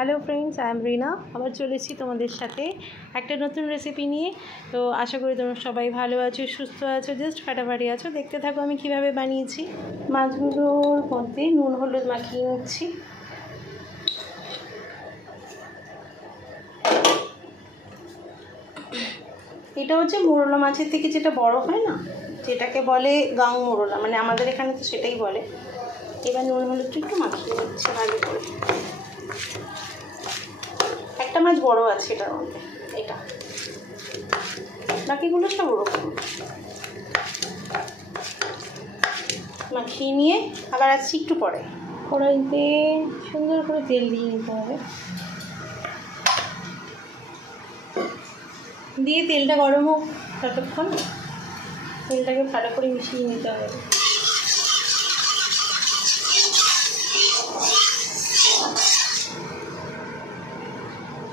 Hello friends, I am রিনা। আবার চলেছি তোমাদের সাথে একটা নতুন রেসিপি নিয়ে। তো আশা করি তোমরা সবাই ভালো আছো, সুস্থ আছো, জাস্ট ফাটাফাটি আছো। দেখতে থাকো আমি কিভাবে বানিয়েছি। মাছগুলোর মধ্যে নুন হলুদ মাখিয়ে নিচ্ছি। এটা হচ্ছে মোরলা মাছের থেকে যেটা বড় হয় না, যেটাকে বলে গাং মোরলা, মানে আমাদের এখানে তো সেটাই বলে। এবার নুন হলুদটা একটু মাখিয়ে নিচ্ছে ভালো করে। একটা মাছ বড় আছে এটার মধ্যে, এটা, বাকিগুলো সব ওরকম। মাখিয়ে নিয়ে আবার আসছি একটু পরে। কড়াইতে সুন্দর করে তেল দিয়ে নিতে হবে, দিয়ে তেলটা গরম হোক ততক্ষণ তেলটাকে ভালো করে মিশিয়ে নিতে হবে।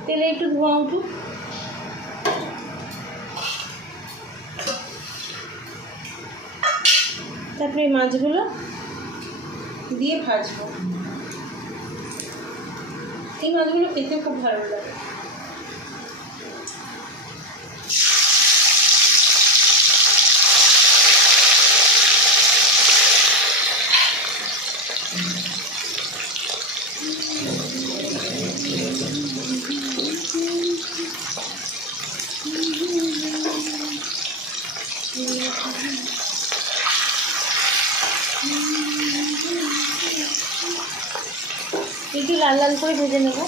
তেলে একটু ধোঁয়া উঠুক, তারপরে এই মাছগুলো দিয়ে ভাজবো। এই মাছগুলো খেতে খুব ভালো লাগে। একটু লাল লাল করে ভেজে নেব।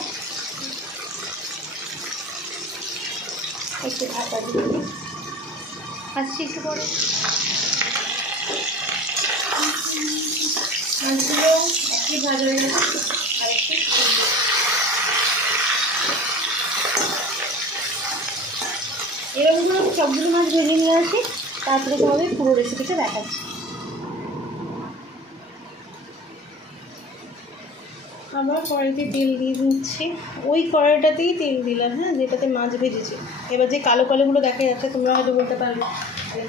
একটু ঢাকা দিয়ে আসছি একটু পরে। মাছগুলো একই ভাজা হয়ে গেছে, আর একটু এরকম করে সবগুলো মাছ ভেজে নিয়ে আসি, তারপরে তোমাদের পুরো রেসিপিটা দেখাচ্ছি। আবার কড়াইতে তেল দিয়ে দিচ্ছি, ওই কড়াইটাতেই তেল দিলাম, হ্যাঁ, যেটাতে মাছ ভেজেছি। এবার যে কালো কালোগুলো দেখা যাচ্ছে, তোমরা হয়তো বলতে পারবে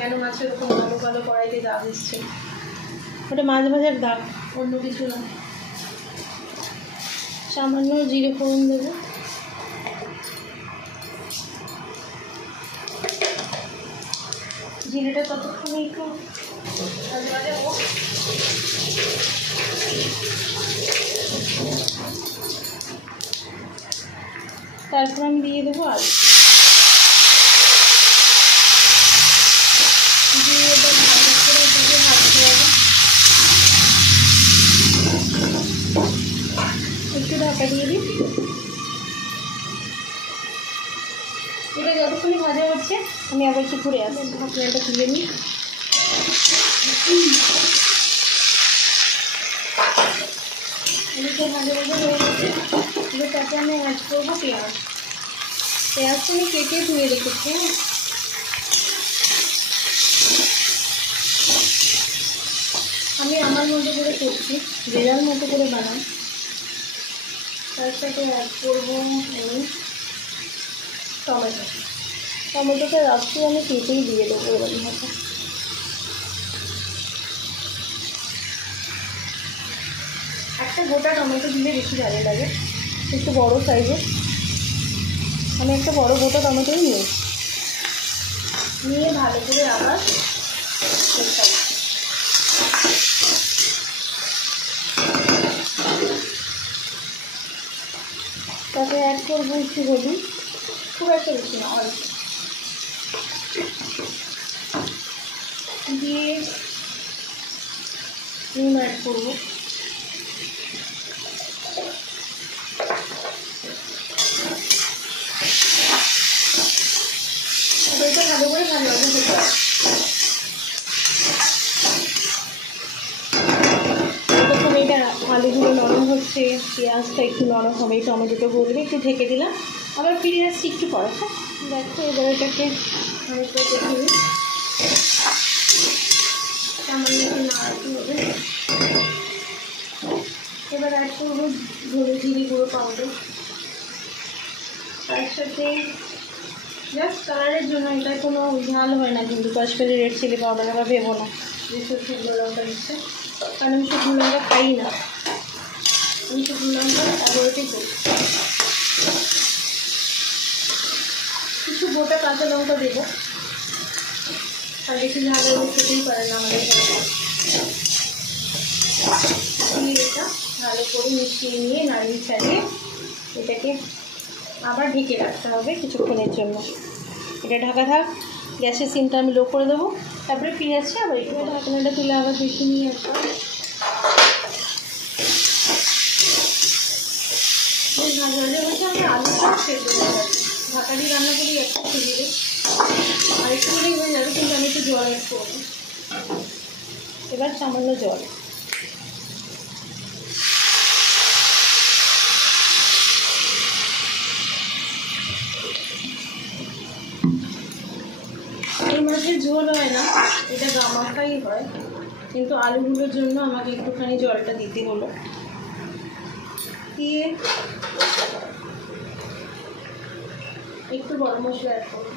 কেন মাছের ওরকম কালো কালো কড়াইতে দাগ এসছে। ওটা মাছ ভাজার দাগ, অন্য কিছু না। সামান্য জিরে ফোড়ন দেবো, জিরেটা ততক্ষণে একটু ভাজাবো। তারপর আমি দিয়ে দেবো আলু, দিয়ে এবার ভালো করে দিয়ে ভাজতে হবে। একটু ঢাকা দিয়ে দিই। এটা যতক্ষণই ভাজা হচ্ছে আমি আবার একটু ঘুরে আসি, ঢাকনাটা তুলে নিই। এদিকে ভাজা ভাজা হয়ে গেছে। এবার তাতে আমি অ্যাড করবো পেঁয়াজ। পেঁয়াজটা আমি কেটে ধুয়ে রেখেছি। আমি আমার মতো করে করছি, যে যার মতো করে বানাই। তার সাথে অ্যাড করবো আমি টমেটো। টমেটোটা রাত্রে আমি কেটেই দিয়ে দেবো এরকম ভাবে। একটা গোটা টমেটো দিলে বেশি ভালো লাগে, একটু বড় সাইজের। আমি একটা বড় গোটা টমেটোই নিয়েছি, নিয়ে ভালো করে আবার তারপরে অ্যাড করবো একটু হলুদ, খুব একটা বেশি না, অল্প দিয়ে নুন অ্যাড করবো। এটা ভালো করে ভালো করতে হবে। তখন এটা আলুগুলো নরম হচ্ছে, পেঁয়াজটা একটু নরম হবে, টমেটোটা গলবে, একটু ঢেকে দিলাম। আবার ফিরে আসছি একটু পরে। হ্যাঁ, দেখো এবার এটাকে আমি দেখি সামান্য একটু নাড়াতে হবে। এবার অ্যাড করবো ধরে জিরে গুঁড়ো পাউডার, তার সাথে জাস্ট কালারের জন্য। এটা কোনো ঝাল হয় না কিন্তু, কাশ্মীরি রেড চিলি পাউডার আবার ভেবো না যে শুকনো লঙ্কা দিচ্ছে, কারণ আমি শুকনো লঙ্কা খাই না। আমি শুকনো লঙ্কা অ্যাভয়েডই করি। লঙ্কা দেবো, আর বেশি ঝাল খেতেই পারে না আমাদের এটা ভালো করে মিশিয়ে নিয়ে নাড়িয়ে ছাড়িয়ে এটাকে আবার ঢেকে রাখতে হবে কিছুক্ষণের জন্য। এটা ঢাকা থাক, গ্যাসের সিমটা আমি লো করে দেবো, তারপরে ফিরে আসছি আবার একটু ঢাকনাটা তুলে আবার দেখে নিয়ে আসবো। ভাজা ভাজা হচ্ছে, আমি আলুটা সেদ্ধ করে রাখি, ঢাকা দিয়ে রান্না করি একটা দিলে আর একটু হলেই হয়ে যাবে, কিন্তু আমি একটু জল অ্যাড করবো। এবার সামান্য জল, এই মাছের ঝোল হয় না, এটা গামাখাই হয়, কিন্তু আলুগুলোর জন্য আমাকে একটুখানি জলটা দিতে হলো। দিয়ে একটু গরম মশলা অ্যাড করবো,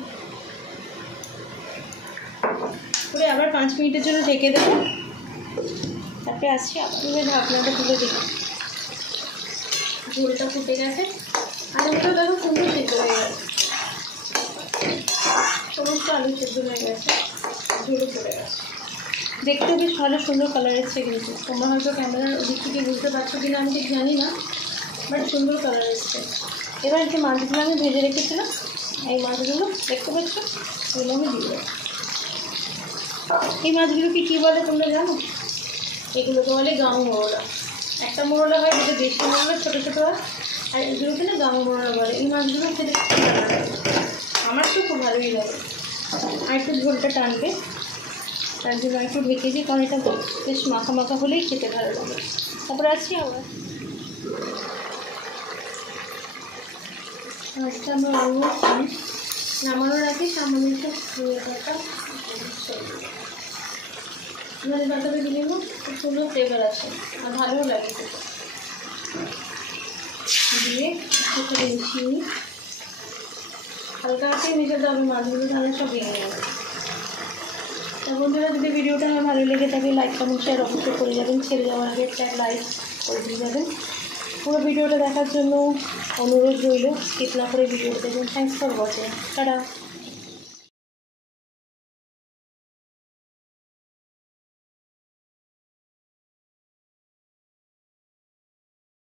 করে আবার 5 মিনিটের জন্য ঢেকে দেবো। তারপরে আসছি আবার ঢাকনাটা তুলে দেখি, ঝোলটা ফুটে গেছে, আলুগুলো দেখো সুন্দর সেদ্ধ হয়ে গেছে, সমস্ত আলু সেদ্ধ হয়ে গেছে, ঝোলও পড়ে গেছে, দেখতে বেশ ভালো সুন্দর কালার এসছে। কিন্তু তোমরা হয়তো ক্যামেরার ওদিক থেকে বুঝতে পারছো কিনা আমি ঠিক জানি না, বাট সুন্দর কালার এসছে। এবার যে মাছগুলো আমি ভেজে রেখেছিলাম, এই মাছগুলো দেখতে পাচ্ছ, এগুলো আমি দিয়ে দেবো। এই মাছগুলোকে কী বলে তোমরা জানো? এগুলোকে বলে গাং মোরলা। একটা মোরলা হয় যেটা দেশি মোরলা, ছোটো ছোটো হয়, আর এগুলোকে না গাং মোরলা বলে। এই মাছগুলো খেতে খুব ভালো লাগে, আমার তো খুব ভালোই লাগে। আর একটু ঝোলটা টানবে, তার জন্য একটু ঢেকেছি, কারণ এটা বেশ মাখা মাখা হলেই খেতে ভালো লাগে। তারপরে আসছি আবার মাছটা আমরা অলমোস্ট নামানোর আগে সামান্য একটু ধনে পাতা দিলে খুব সুন্দর ফ্লেভার আছে আর ভালোও লাগে দিয়ে একটু মিশিয়ে নিই, হালকা হাতে মেশাতে হবে, মাছগুলো তাহলে সব ভেঙে যাবে। তা বন্ধুরা, যদি ভিডিওটা আমার ভালো লেগে থাকে লাইক কমেন্ট শেয়ার অবশ্যই করে যাবেন, ছেড়ে যাওয়ার আগে একটা লাইক করে দিয়ে যাবেন। পুরো ভিডিওটা দেখার জন্য অনুরোধ রইল, স্কিপ না করে ভিডিওটা দেখবেন। Thanks for watching, tata.